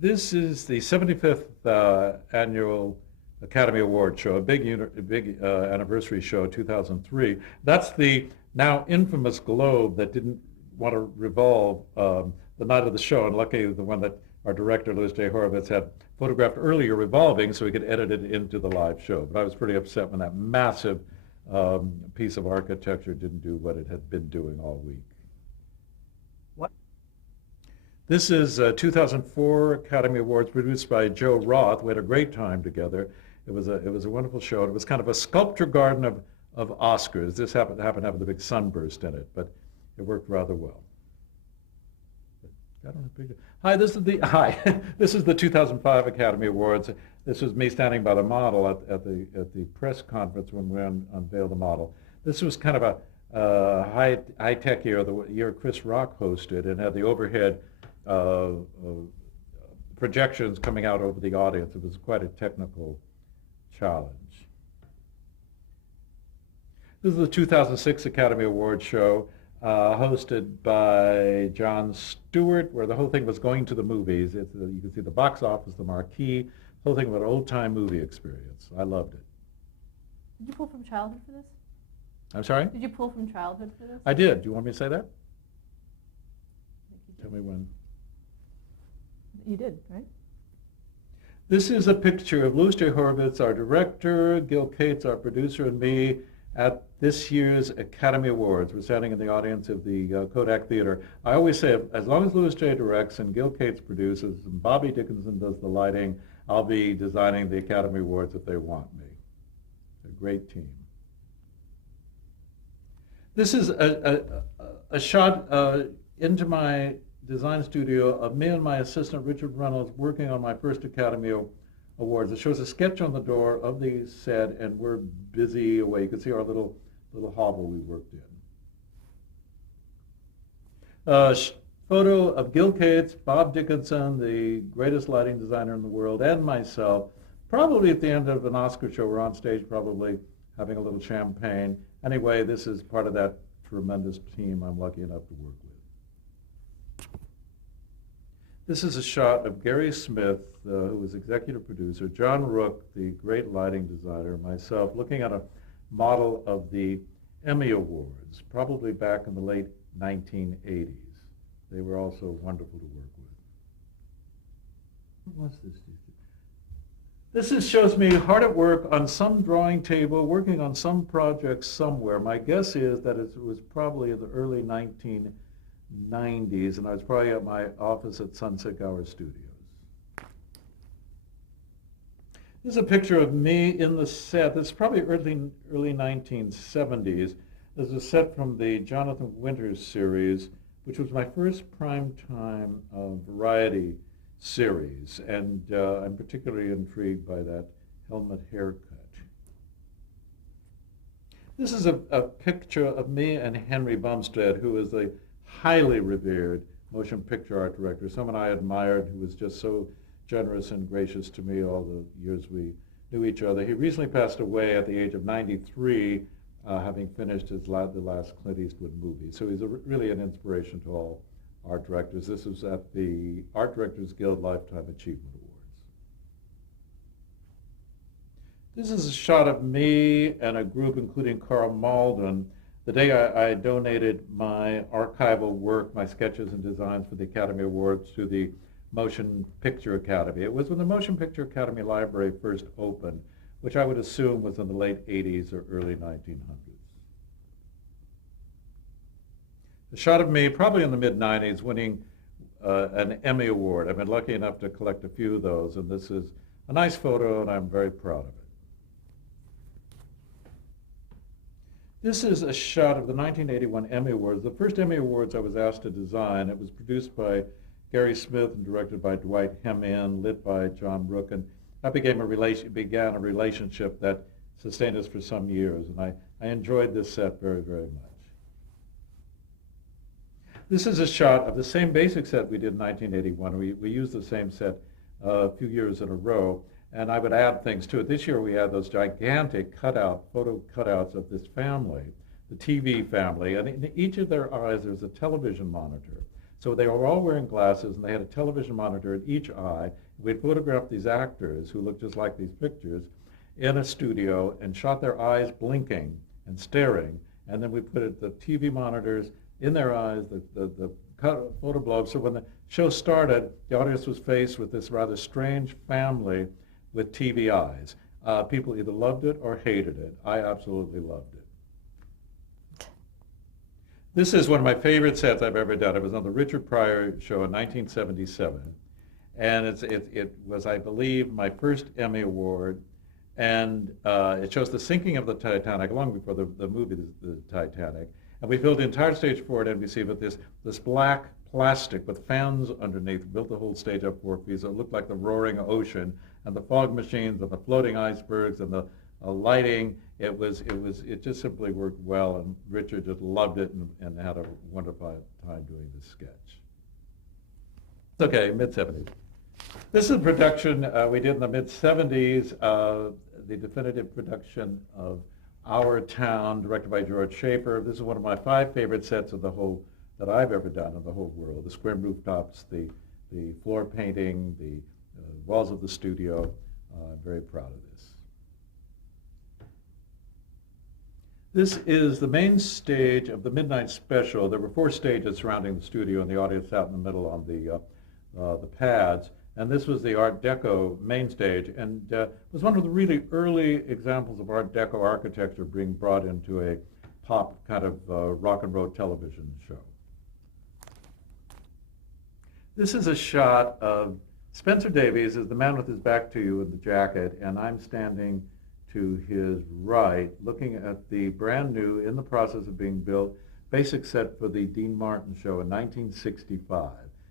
This is the 75th annual Academy Award show, a big anniversary show, 2003. That's the now infamous globe that didn't want to revolve the night of the show, and luckily the one that our director, Louis J. Horowitz, had photographed earlier revolving so we could edit it into the live show. But I was pretty upset when that massive piece of architecture didn't do what it had been doing all week. What? This is 2004 Academy Awards produced by Joe Roth. We had a great time together. It was a wonderful show. And it was kind of a sculpture garden of Oscars. This happened to have the big sunburst in it, but it worked rather well. Hi, this is the hi. This is the 2005 Academy Awards. This was me standing by the model at the press conference when we unveiled the model. This was kind of a high tech year, the year Chris Rock hosted, and had the overhead uh, uh, projections coming out over the audience. It was quite a technical challenge. This is the 2006 Academy Awards show, hosted by Jon Stewart, where the whole thing was going to the movies. You can see the box office, the marquee, the whole thing was an old-time movie experience. I loved it. Did you pull from childhood for this? I'm sorry? Did you pull from childhood for this? I did. Do you want me to say that? I think you Tell did. me when. You did, right? This is a picture of Louis J. Horowitz, our director, Gil Cates, our producer, and me at this year's Academy Awards. We're standing in the audience of the Kodak Theater. I always say, as long as Louis J. directs and Gil Cates produces and Bobby Dickinson does the lighting, I'll be designing the Academy Awards if they want me. A great team. This is a shot into my design studio of me and my assistant Richard Reynolds working on my first Academy Awards. It shows a sketch on the door of the set, and we're busy away. You can see our little hovel we worked in. Photo of Gil Cates, Bob Dickinson, the greatest lighting designer in the world, and myself, probably at the end of an Oscar show. We're on stage probably having a little champagne. Anyway, this is part of that tremendous team I'm lucky enough to work with. This is a shot of Gary Smith, who was executive producer, John Rook, the great lighting designer, myself, looking at a model of the Emmy Awards, probably back in the late 1980s. They were also wonderful to work with. What's this? Shows me hard at work on some drawing table, working on some project somewhere. My guess is that it was probably in the early 1990s, and I was probably at my office at Sunset Gower Studios. This is a picture of me in the set. This is probably early 1970s. This is a set from the Jonathan Winters series, which was my first primetime variety series, and I'm particularly intrigued by that helmet haircut. This is a picture of me and Henry Bumstead, who is a highly revered motion picture art director, someone I admired, who was just so generous and gracious to me all the years we knew each other. He recently passed away at the age of 93, having finished the last Clint Eastwood movie. So he's really an inspiration to all art directors. This was at the Art Directors Guild Lifetime Achievement Awards. This is a shot of me and a group including Carl Malden the day I donated my archival work, my sketches and designs for the Academy Awards to the Motion Picture Academy. It was when the Motion Picture Academy Library first opened, which I would assume was in the late 80s or early 1900s. A shot of me, probably in the mid-90s, winning an Emmy Award. I've been lucky enough to collect a few of those, and this is a nice photo, and I'm very proud of it. This is a shot of the 1981 Emmy Awards, the first Emmy Awards I was asked to design. It was produced by Gary Smith and directed by Dwight Hemin, lit by John Rook, and that began a relationship that sustained us for some years, and I enjoyed this set very, very much. This is a shot of the same basic set we did in 1981. We used the same set a few years in a row, and I would add things to it. This year we had those gigantic photo cutouts of this family, the TV family, and in each of their eyes there's a television monitor. So they were all wearing glasses, and they had a television monitor in each eye. We'd photographed these actors who looked just like these pictures in a studio and shot their eyes blinking and staring, and then we put the TV monitors in their eyes, the photo globes. So when the show started, the audience was faced with this rather strange family with TV eyes. People either loved it or hated it. I absolutely loved it. This is one of my favorite sets I've ever done. It was on the Richard Pryor show in 1977. And it was, I believe, my first Emmy Award. And it shows the sinking of the Titanic long before the movie, the Titanic. And we filled the entire stage 4 at NBC with this black plastic with fans underneath, built the whole stage up 4 feet, so it looked like the roaring ocean, and the fog machines and the floating icebergs and the lighting. It just simply worked well, and Richard just loved it and had a wonderful time doing this sketch. Okay, mid-70s. This is a production we did in the mid-70s, the definitive production of Our Town, directed by George Schaefer. This is one of my 5 favorite sets of that I've ever done in the whole world. The square rooftops, the floor painting, the walls of the studio. I'm very proud of this. This is the main stage of the Midnight Special. There were 4 stages surrounding the studio, and the audience out in the middle on the pads. And this was the Art Deco main stage, and was one of the really early examples of Art Deco architecture being brought into a pop kind of rock and roll television show. This is a shot of Spencer Davies, is the man with his back to you in the jacket, and I'm standing to his right, looking at the brand new, in the process of being built, basic set for the Dean Martin show in 1965.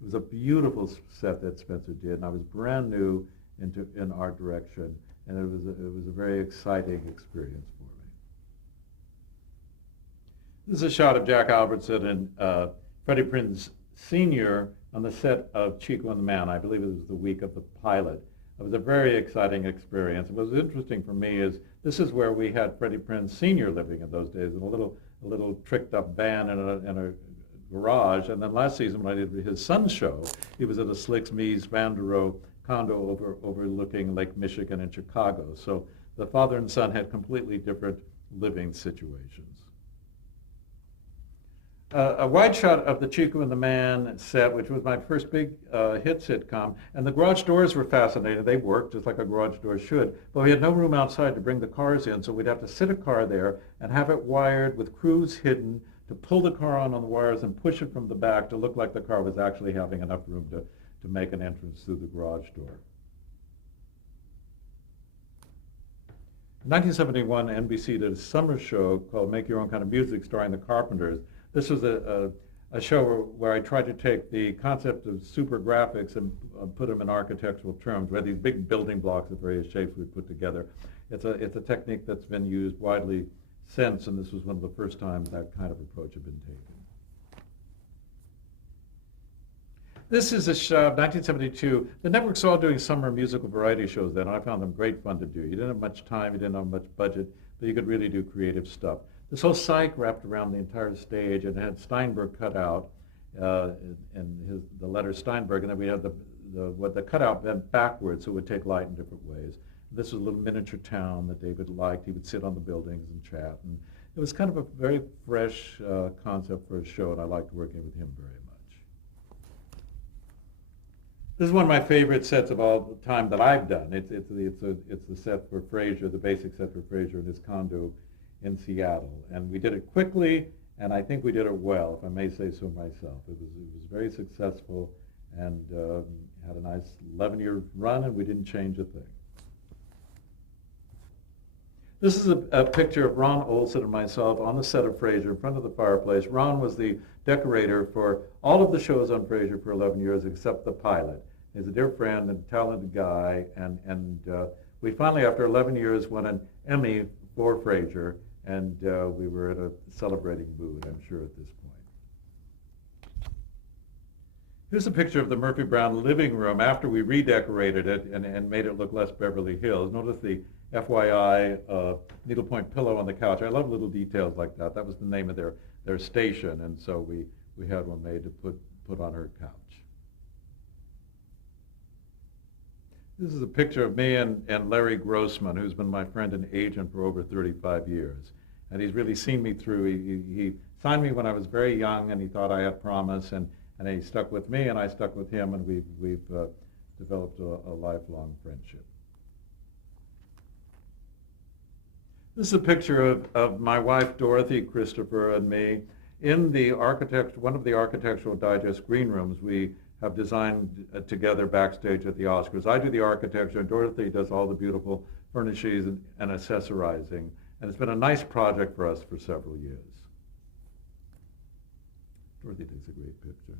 It was a beautiful set that Spencer did, and I was brand new in art direction, and it was a very exciting experience for me. This is a shot of Jack Albertson and Freddie Prinze Sr. on the set of Chico and the Man. I believe it was the week of the pilot. It was a very exciting experience. What was interesting for me is this is where we had Freddie Prinze Sr. living in those days, in a little tricked up van in a garage. And then last season when I did his son's show, he was at a Slicks Mies Van der Rohe condo overlooking Lake Michigan in Chicago. So the father and son had completely different living situations. A wide shot of the Chico and the Man set, which was my first big hit sitcom, and the garage doors were fascinating. They worked just like a garage door should, but we had no room outside to bring the cars in, so we'd have to sit a car there and have it wired with crews hidden to pull the car on the wires and push it from the back to look like the car was actually having enough room to make an entrance through the garage door. In 1971, NBC did a summer show called Make Your Own Kind of Music, starring the Carpenters. This was a show where I tried to take the concept of super graphics and put them in architectural terms, where these big building blocks of various shapes we put together. It's a technique that's been used widely since, and this was one of the first times that kind of approach had been taken. This is a show of 1972. The networks were all doing summer musical variety shows then, and I found them great fun to do. You didn't have much time, you didn't have much budget, but you could really do creative stuff. This whole cyc wrapped around the entire stage, and it had Steinberg cut out, and the letter Steinberg, and then we had the cutout bent backwards, so it would take light in different ways. This was a little miniature town that David liked. He would sit on the buildings and chat, and it was kind of a very fresh concept for a show, and I liked working with him very much. This is one of my favorite sets of all time that I've done. It's the set for Frasier, the basic set for Frasier in his condo in Seattle, and we did it quickly, and I think we did it well, if I may say so myself. It was very successful, and had a nice 11-year run, and we didn't change a thing. This is a picture of Ron Olson and myself on the set of Frasier in front of the fireplace. Ron was the decorator for all of the shows on Frasier for 11 years except the pilot. He's a dear friend and talented guy, and we finally, after 11 years, won an Emmy for Frasier, and we were in a celebrating mood, I'm sure, at this point. Here's a picture of the Murphy Brown living room after we redecorated it and made it look less Beverly Hills. Notice the FYI needlepoint pillow on the couch. I love little details like that. That was the name of their station, and so we had one made to put put on her couch. This is a picture of me and Larry Grossman, who's been my friend and agent for over 35 years. And he's really seen me through. He signed me when I was very young, and he thought I had promise, and he stuck with me, and I stuck with him, and we've developed a lifelong friendship. This is a picture of my wife, Dorothy Christopher, and me in one of the Architectural Digest green rooms we have designed together backstage at the Oscars. I do the architecture, and Dorothy does all the beautiful furnishings and accessorizing. And it's been a nice project for us for several years. Dorothy takes a great picture.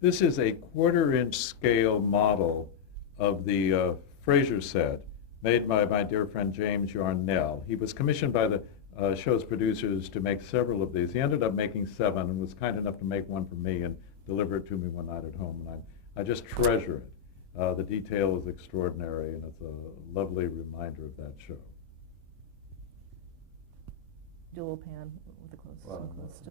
This is a 1/4-inch scale model of the Fraser set made by my dear friend James Yarnell. He was commissioned by the show's producers to make several of these. He ended up making 7 and was kind enough to make one for me and deliver it to me one night at home. And I just treasure it. The detail is extraordinary, and it's a lovely reminder of that show. Dual pan with the close, Wow. so close to.